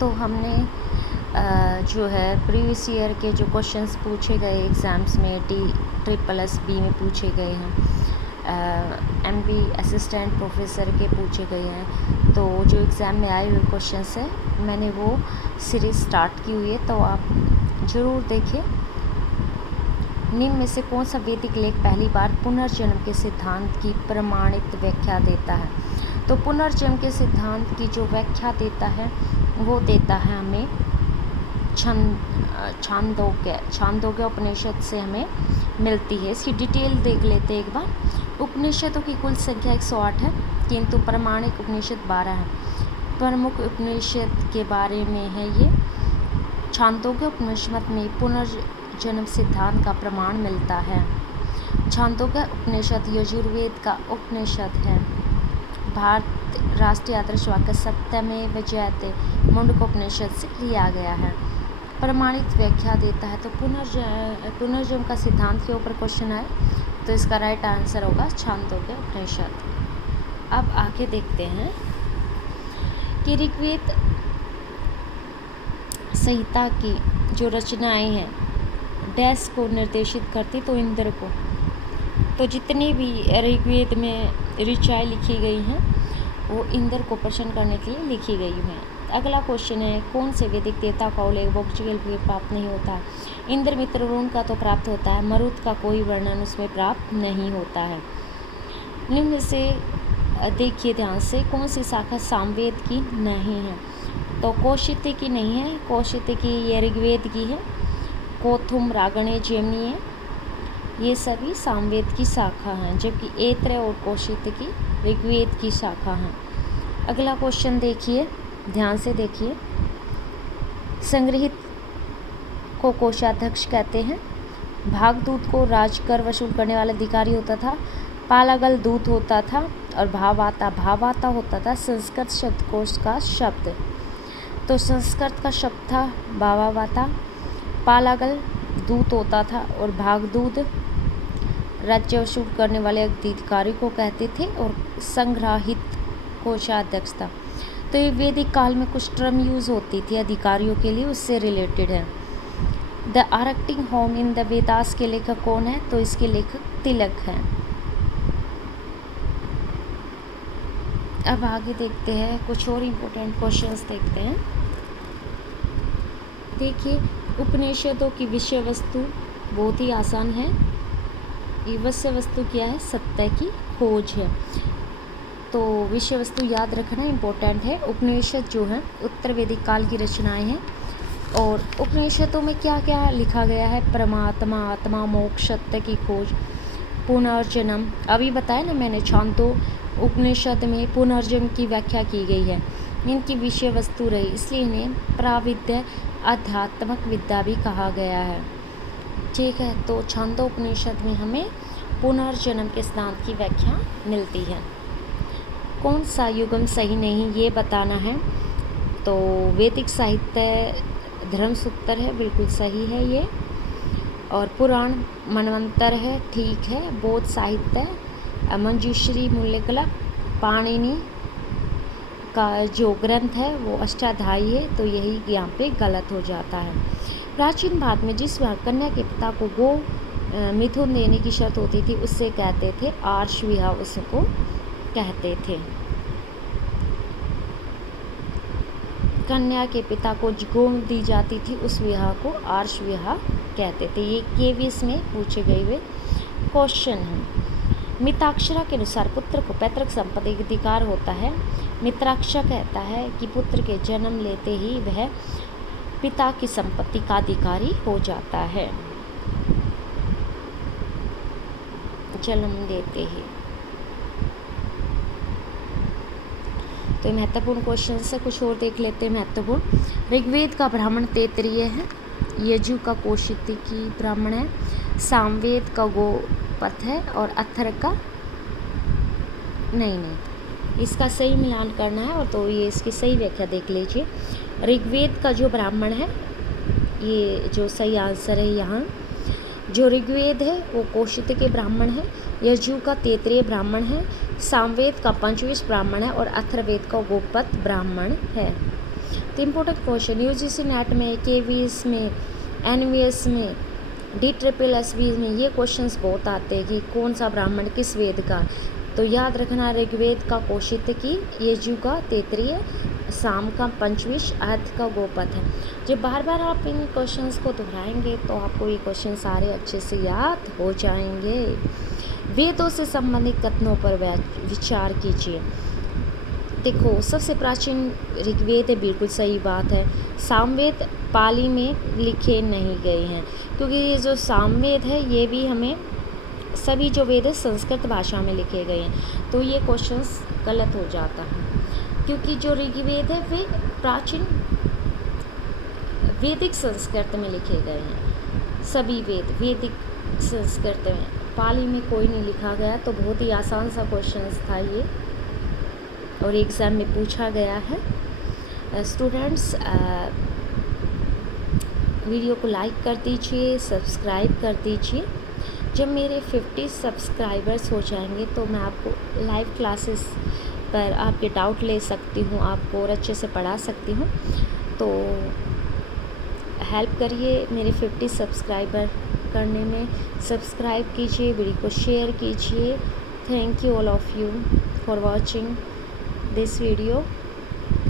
तो हमने जो है प्रीवियस ईयर के जो क्वेश्चंस पूछे गए एग्ज़ाम्स में DSSS में पूछे गए हैं, MB असिस्टेंट प्रोफेसर के पूछे गए हैं। तो जो एग्ज़ाम में आए हुए क्वेश्चंस हैं मैंने वो सीरीज़ स्टार्ट की हुई है, तो आप ज़रूर देखें। निम्न में से कौन सा वैदिक लेख पहली बार पुनर्जन्म के सिद्धांत की प्रमाणित व्याख्या देता है? तो पुनर्जन्म के सिद्धांत की जो व्याख्या देता है वो देता है हमें छांदोग्य उपनिषद से हमें मिलती है। इसकी डिटेल देख लेते हैं एक बार। उपनिषदों की कुल संख्या 108 है, किंतु प्रमाणिक उपनिषद 12 है। प्रमुख उपनिषद के बारे में है ये। छांदोग्य उपनिषद में पुनर्जन्म सिद्धांत का प्रमाण मिलता है। छांदोग्य उपनिषद यजुर्वेद का उपनिषद है। भारत राष्ट्रीय आदर्श वाक्य सत्यमेव जयते मुंडकोपनिषद से लिया गया है। प्रमाणित व्याख्या देता है। तो पुनर्जन्म का सिद्धांत के ऊपर क्वेश्चन आए तो इसका राइट आंसर होगा छांदोग्य उपनिषद। अब आगे देखते हैं कि ऋग्वेद संहिता की जो रचनाएं हैं डैश को निर्देशित करती, तो इंद्र को। तो जितनी भी ऋग्वेद में ऋचाएँ लिखी गई हैं वो इंद्र को प्रसन्न करने के लिए लिखी गई हैं। अगला क्वेश्चन है, कौन से वैदिक देवता का उल्लेख मोक्ष के लिए प्राप्त नहीं होता? इंद्र, मित्र, वरुण का तो प्राप्त होता है, मरुत का कोई वर्णन उसमें प्राप्त नहीं होता है। निम्न से देखिए ध्यान से, कौन सी शाखा सामवेद की नहीं है? तो कौशित्य की नहीं है, कौशित्य की ये ऋग्वेद की है। कोथुम, रागणे, जेमनी है, ये सभी सामवेद की शाखा हैं, जबकि ऐत्र और कौशित्य की ऋग्वेद की शाखा हैं। अगला क्वेश्चन देखिए, ध्यान से देखिए। संग्रहित को कोषाध्यक्ष कहते हैं। भागदूत को राजकर वसूल करने वाला अधिकारी होता था। पालागल दूत होता था और भावाता होता था संस्कृत शब्दकोश का शब्द। तो संस्कृत का शब्द था भावाता। पालागल दूत होता था और भागदूत राज्य वसूल करने वाले अधिकारी को कहते थे और संग्रहित कोषाध्यक्ष था। तो ये वैदिक काल में कुछ टर्म यूज़ होती थी अधिकारियों के लिए, उससे रिलेटेड है। The Arctic home in the Vedas के लेखक कौन है? तो इसके लेखक तिलक हैं। अब आगे देखते हैं, कुछ और इम्पोर्टेंट क्वेश्चंस देखते हैं। देखिए, उपनिषदों की विषय वस्तु बहुत ही आसान है। ये विषय वस्तु क्या है? सत्य की खोज है। तो विषय वस्तु याद रखना इम्पोर्टेंट है। उपनिषद जो है उत्तर वैदिक काल की रचनाएं हैं। और उपनिषदों में क्या क्या लिखा गया है? परमात्मा, आत्मा, मोक्ष, सत्य की खोज, पुनर्जन्म। अभी बताया ना मैंने, छांदो उपनिषद में पुनर्जन्म की व्याख्या की गई है। इनकी विषय वस्तु रही, इसलिए इन्हें प्राविद्य आध्यात्मक विद्या भी कहा गया है। ठीक है, तो छांदो उपनिषद में हमें पुनर्जन्म के सिद्धांत की व्याख्या मिलती है। कौन सा युगम सही नहीं ये बताना है। तो वैदिक साहित्य धर्मसूत्र है, बिल्कुल सही है ये। और पुराण मनवंतर है, ठीक है। बौद्ध साहित्य मंजूश्री, मूल्यकल्प, पाणिनि का जो ग्रंथ है वो अष्टाध्यायी है, तो यही यहाँ पे गलत हो जाता है। प्राचीन भारत में जिस कन्या के पिता को गो मिथुन देने की शर्त होती थी उससे कहते थे आर्ष विवाह, उसको कहते थे। कन्या के पिता को गो दी जाती थी उस विवाह को आर्ष विवाह कहते थे। ये केवीएस में पूछे गए हुए क्वेश्चन हैं। मिताक्षरा के अनुसार पुत्र को पैतृक संपत्ति का अधिकार होता है। मित्राक्षा कहता है कि पुत्र के जन्म लेते ही वह पिता की संपत्ति का अधिकारी हो जाता है, जन्म देते ही। तो महत्वपूर्ण क्वेश्चन से कुछ और देख लेते हैं। महत्वपूर्ण, ऋग्वेद का ब्राह्मण तैत्तिरीय है, यजु का कौशिकी की ब्राह्मण है, सामवेद का गोपथ है और अथर्व का नहीं, इसका सही मिलान करना है। और तो ये इसकी सही व्याख्या देख लीजिए। ऋग्वेद का जो ब्राह्मण है, ये जो सही आंसर है यहाँ, जो ऋग्वेद है वो कौशिकी के ब्राह्मण है, यजु का तैत्तिरीय ब्राह्मण है, सामवेद का पंचविश ब्राह्मण है और अथर्ववेद का गोपथ ब्राह्मण है। तो इम्पोर्टेंट क्वेश्चन यूजीसी नेट में, केवीएस में, एनवीएस में, DSSB में ये क्वेश्चंस बहुत आते हैं कि कौन सा ब्राह्मण किस वेद का। तो याद रखना, ऋग्वेद का कौशितकी, यजु का तैत्तिरीय, साम का पंचविश, अथ का गोपथ है। जब बार बार आप इन क्वेश्चंस को दोहराएंगे तो आपको ये क्वेश्चन सारे अच्छे से याद हो जाएंगे। वेदों से संबंधित कथनों पर विचार कीजिए। देखो, सबसे प्राचीन ऋग्वेद है, बिल्कुल सही बात है। सामवेद पाली में लिखे नहीं गए हैं, क्योंकि ये जो सामवेद है ये भी हमें सभी जो वेद है संस्कृत भाषा में लिखे गए हैं, तो ये क्वेश्चंस गलत हो जाता है। क्योंकि जो ऋग्वेद है वे प्राचीन वैदिक संस्कृत में लिखे गए हैं, सभी वेद वैदिक संस्कृत में, पाली में कोई नहीं लिखा गया। तो बहुत ही आसान सा क्वेश्चंस था ये, और एग्ज़ाम में पूछा गया है। स्टूडेंट्स, वीडियो को लाइक कर दीजिए, सब्सक्राइब कर दीजिए। जब मेरे 50 सब्सक्राइबर्स हो जाएंगे तो मैं आपको लाइव क्लासेस पर आपके डाउट ले सकती हूँ, आपको और अच्छे से पढ़ा सकती हूँ। तो हेल्प करिए मेरे 50 सब्सक्राइबर करने में। सब्सक्राइब कीजिए, वीडियो को शेयर कीजिए। Thank you all of you for watching this video.